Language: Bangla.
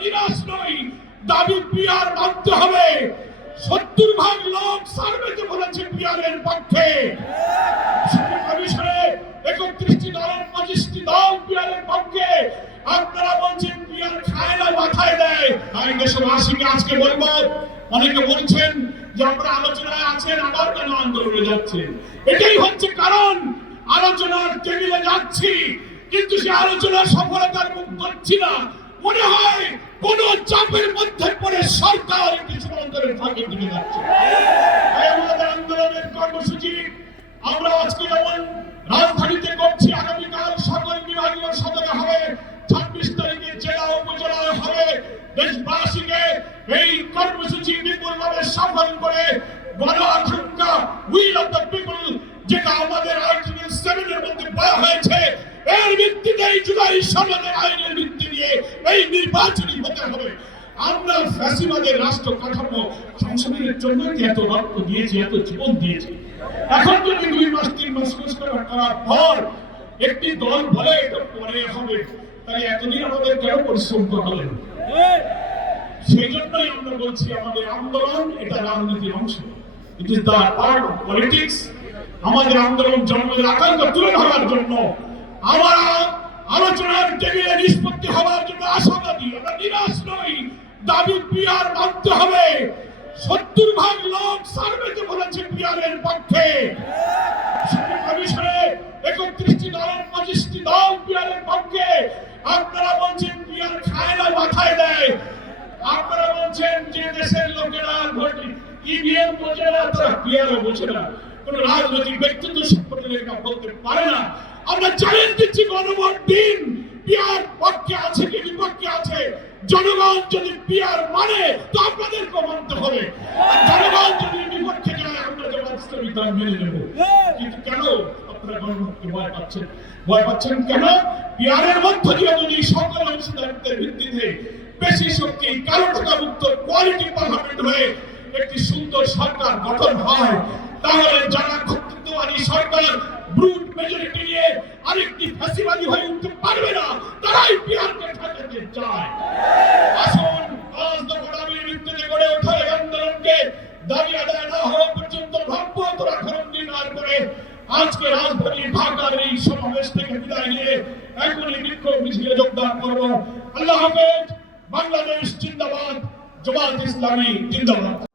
নিরাশ নই দাবি পিয়ার মানতে হবে। সত্তর ভাগ লোক সার্ভেতে বলেছে পিয়ারের পক্ষে। একত্রিশটি দলের পঁচিশটি দল পিয়ারের পক্ষে। আপনারা বলছেন পিয়ার খায় না, মাথায় দেয়। আমি আজকে বলব, অনেকে বলছেন যে আমরা আলোচনায় আছেন, আবার কেন আন্দোলনে যাচ্ছেন? এটাই হচ্ছে কারণ। আলোচনার টেবিলে যাচ্ছি, কিন্তু সে আলোচনার সফলতার মুখ করছি না। মনে হয় কোন চাপের মধ্যে পড়ে সরকার একটি সমান্তরের ফাঁকে দিকে যাচ্ছে। আমাদের আন্দোলনের কর্মসূচি, আমরা আজকে যেমন রাজধানীতে করছি, আগামীকাল সকল বিভাগীয় সদরে হবে, ছাব্বিশ তারিখে জেলা উপজেলায় হবে। দেশবাসীকে এই কর্মসূচি বিপুলভাবে সফল করে গণ আকাঙ্ক্ষা, উইল অফ দ্য পিপল, যেটা আমাদের আর্টিকেল সেভেনের মধ্যে বলা হয়েছে, এর ভিত্তিতে এই জুলাই সনদের আইনের ভিত্তি নিয়ে এই নির্বাচনী হতে হবে। আমরা ফ্যাসিবাদের রাষ্ট্র কাঠামো জন্য এত রক্ত দিয়েছি, এত জীবন দিয়েছি। এখন যদি দুই মাস, তিন মাস শেষ করার পর একটি দল এটা পরে হবে, তাহলে এতদিন আমাদের কেন পরিশ্রম সেই জন্যই আমরা বলছি, আমাদের আন্দোলন এটা রাজনীতির অংশ। It the part of politics আমাদের আন্দোলন জনগণের আকাঙ্ক্ষা তুলে ধরার জন্য আমরা আলোচনার টেবিলে নিষ্পত্তি হওয়ার জন্য আশাবাদী আমরা নিরাশ নই। দাবি পিয়ার মানতে হবে। সত্তর ভাগ লোক সার্ভেতে বলেছে পিয়ারের পক্ষে। কমিশনে একত্রিশটি দলের পঁচিশটি দল পক্ষে। আপনারা বলছেন খায় না, মাথায় দেয়। আপনারা বলছেন যে দেশের লোকেরা ভোট ইভিএম বোঝে না, তারা বোঝে না। কোন রাজনৈতিক ব্যক্তিত্ব সম্পর্কে বলতে পারে না। আমরা চ্যালেঞ্জ দিচ্ছি গণভোট দিন। পিয়ার পক্ষে আছে কি বিপক্ষে আছে? জনগণ যদি পিয়ার মানে তো আপনাদেরকে মানতে হবে। জনগণ যদি বিপক্ষে যায় আমরা যে বাস্তবিকতা মেনে নেব। কিন্তু কেন আপনারা গণভোটকে ভয় পাচ্ছেন? ভয় পাচ্ছেন কেন? পিয়ারের মধ্য দিয়ে যদি সকল অংশীদারিত্বের ভিত্তিতে বেশি শক্তি কারও টাকা মুক্ত কোয়ালিটি পার্লামেন্ট হয়ে একটি সুন্দর সরকার গঠন হয় তাহলে যারা কর্তৃত্ববাদী সরকার আসুন আজ দাবির ভিত্তিতে গড়ে ওঠা এই আন্দোলনকে দাবি আদায় না হওয়া পর্যন্ত ভাববত রাখার অঙ্গীকার করে আজকে রাজধানী ঢাকার এই সমাবেশ থেকে বিদায় নিয়ে এখনই বিক্ষোভ মিছিলে যোগদান করব। আল্লাহ হাফেজ, বাংলাদেশ জিন্দাবাদ, জমাত ইসলামী জিন্দাবাদ।